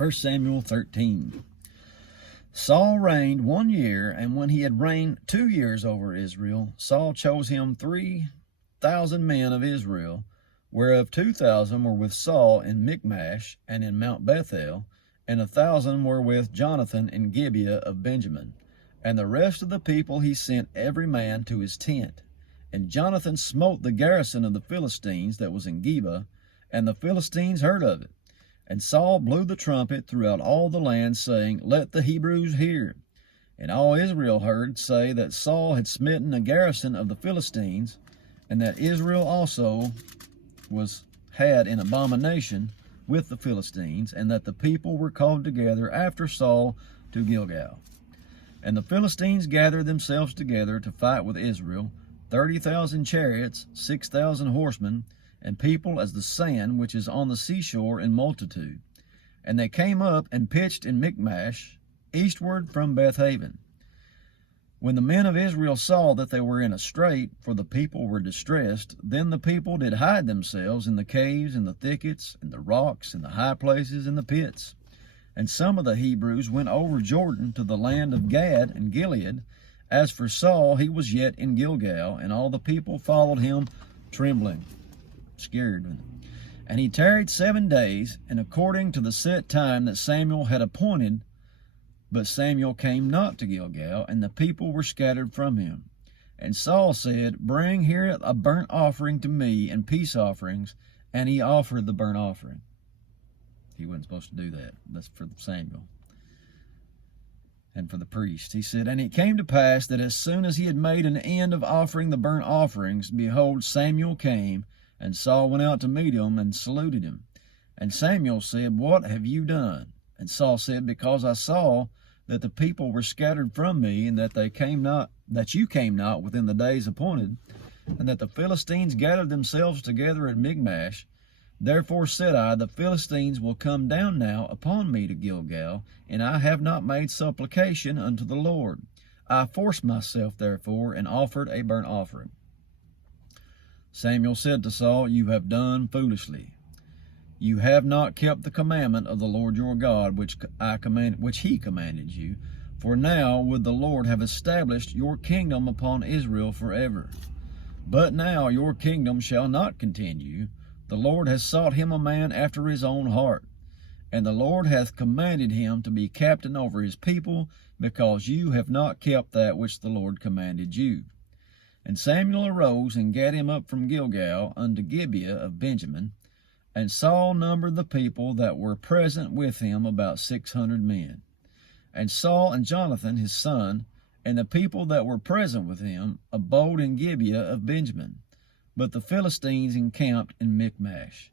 1 Samuel 13. Saul reigned 1 year, and when he had reigned 2 years over Israel, Saul chose him 3,000 men of Israel, whereof 2,000 were with Saul in Michmash and in Mount Bethel, and 1,000 were with Jonathan in Gibeah of Benjamin. And the rest of the people he sent every man to his tent. And Jonathan smote the garrison of the Philistines that was in Geba, and the Philistines heard of it. And Saul blew the trumpet throughout all the land, saying, Let the Hebrews hear. And all Israel heard say that Saul had smitten a garrison of the Philistines, and that Israel also had an abomination with the Philistines, and that the people were called together after Saul to Gilgal. And the Philistines gathered themselves together to fight with Israel, 30,000 chariots, 6,000 horsemen, and people as the sand which is on the seashore in multitude. And they came up and pitched in Michmash, eastward from Bethaven. When the men of Israel saw that they were in a strait, for the people were distressed, then the people did hide themselves in the caves, and the thickets, and the rocks, and the high places, and the pits. And some of the Hebrews went over Jordan to the land of Gad and Gilead. As for Saul, he was yet in Gilgal, and all the people followed him trembling, scared. And he tarried 7 days, and according to the set time that Samuel had appointed, but Samuel came not to Gilgal, and the people were scattered from him. And Saul said, Bring here a burnt offering to me, and peace offerings. And he offered the burnt offering. He wasn't supposed to do that. That's for Samuel and for the priest. He said, And it came to pass that as soon as he had made an end of offering the burnt offerings, behold, Samuel came, and Saul went out to meet him and saluted him. And Samuel said, What have you done? And Saul said, Because I saw that the people were scattered from me, and that you came not within the days appointed, and that the Philistines gathered themselves together at Michmash. Therefore said I, The Philistines will come down now upon me to Gilgal, and I have not made supplication unto the Lord. I forced myself, therefore, and offered a burnt offering. Samuel said to Saul, You have done foolishly. You have not kept the commandment of the Lord your God, which he commanded you. For now would the Lord have established your kingdom upon Israel forever. But now your kingdom shall not continue. The Lord has sought him a man after his own heart, and the Lord hath commanded him to be captain over his people, because you have not kept that which the Lord commanded you. And Samuel arose and gat him up from Gilgal unto Gibeah of Benjamin. And Saul numbered the people that were present with him about 600 men. And Saul and Jonathan his son, and the people that were present with him, abode in Gibeah of Benjamin. But the Philistines encamped in Michmash.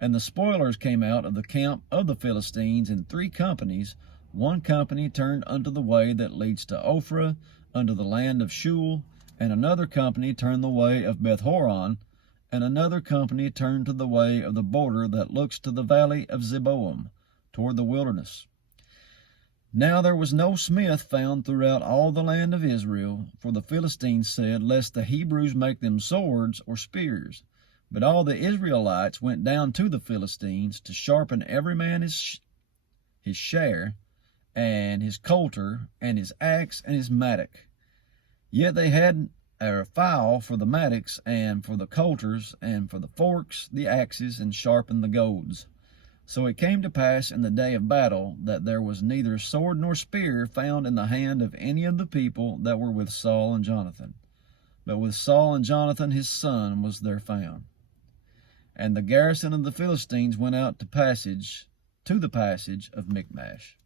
And the spoilers came out of the camp of the Philistines in 3 companies. One company turned unto the way that leads to Ophrah, unto the land of Shul, and another company turned the way of Bethhoron, and another company turned to the way of the border that looks to the valley of Zeboim, toward the wilderness. Now there was no smith found throughout all the land of Israel, for the Philistines said, Lest the Hebrews make them swords or spears. But all the Israelites went down to the Philistines to sharpen every man his share, and his coulter, and his axe, and his mattock. Yet they had a file for the mattocks, and for the coulters, and for the forks, the axes, and sharpened the goads. So it came to pass in the day of battle that there was neither sword nor spear found in the hand of any of the people that were with Saul and Jonathan. But with Saul and Jonathan his son was there found. And the garrison of the Philistines went out to the passage of Michmash.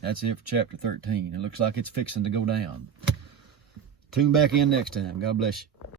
That's it for chapter 13. It looks like it's fixing to go down. Tune back in next time. God bless you.